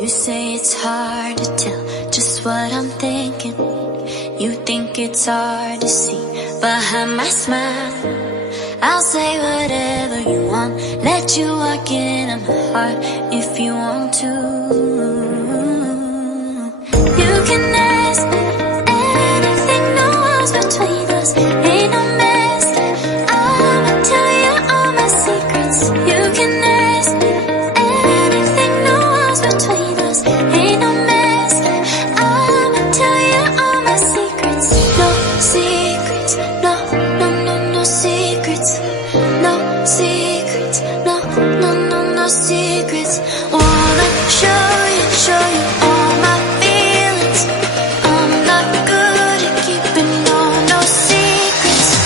You say it's hard to tell just what I'm thinking. You think it's hard to see behind my smile. I'll say whatever you want, let you walk in my heart if you want to. You can ask me anything, no walls between us, ain't no mess. I'ma tell you all my secrets. You can ask me anything, no walls between us, ain't no mess. I'ma tell you all my secrets. No secrets, no, no, no, no secrets. No secrets, no, no, no, no secrets. Wanna show you all my feelings. I'm not good at keeping no secrets.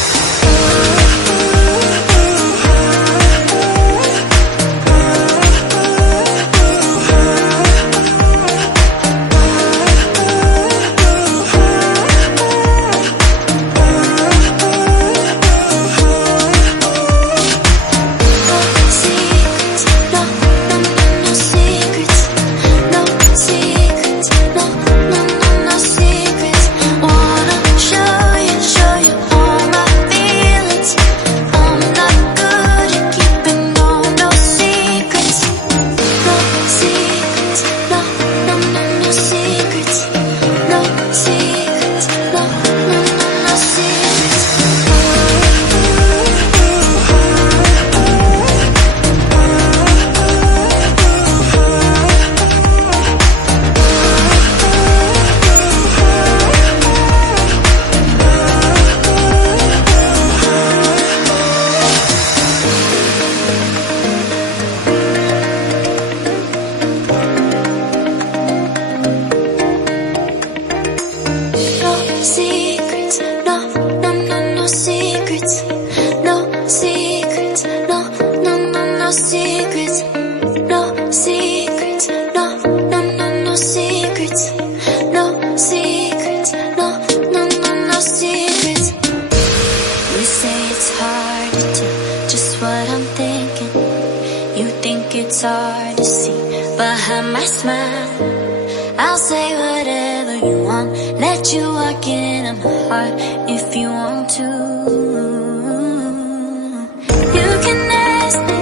It's hard to see behind my smile. I'll say whatever you want, let you walk in my heart if you want to. You can ask me